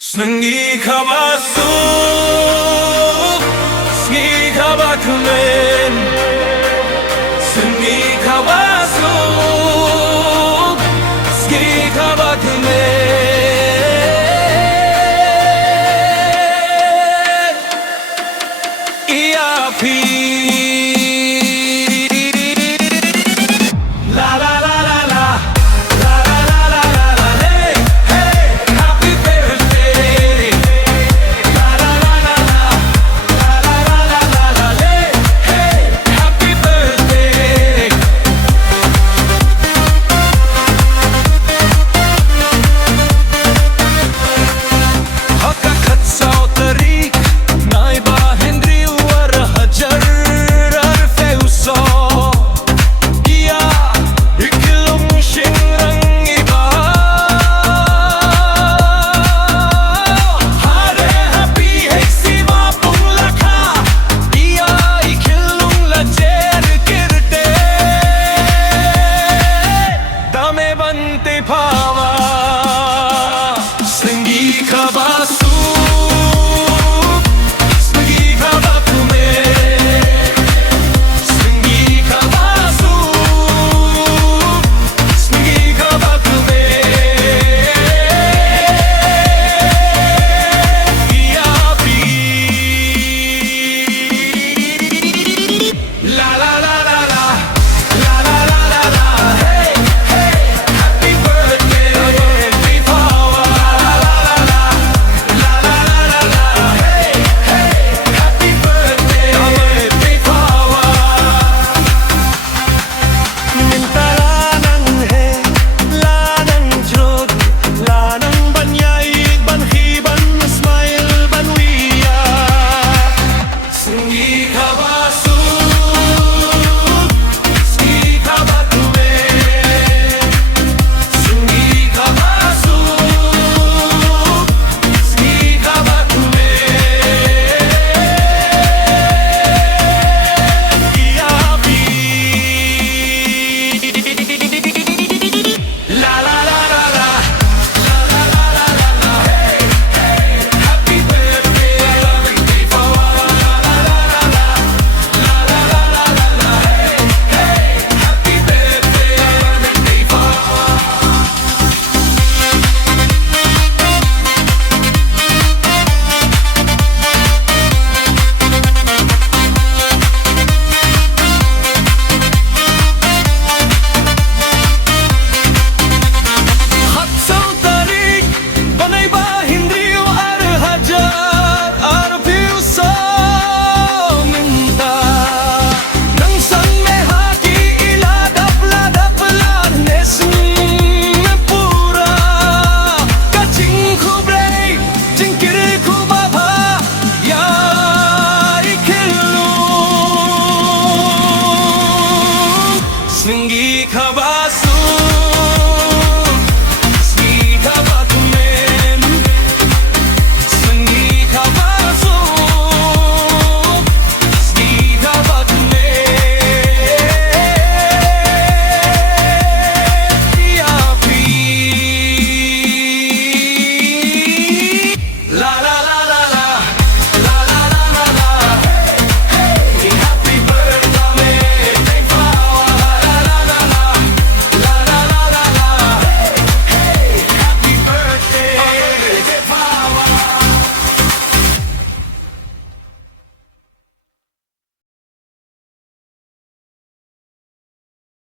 Snungi kabasu, sngi kabakmen, sngi kabasu, sngi kabakmen. Ia pi. La la la la la. La la la la la la. Hey hey. Happy birthday. La la la la la. La la la la la la. Hey hey. Happy birthday. Hakka khatsao tarik. Naiba Henry war hajar arfe uso. Ia iklum shingrang iba. Hare happy hexiva punglakha. Ia iklum lajer kirte. Dame bante phava. Sngi kabasu.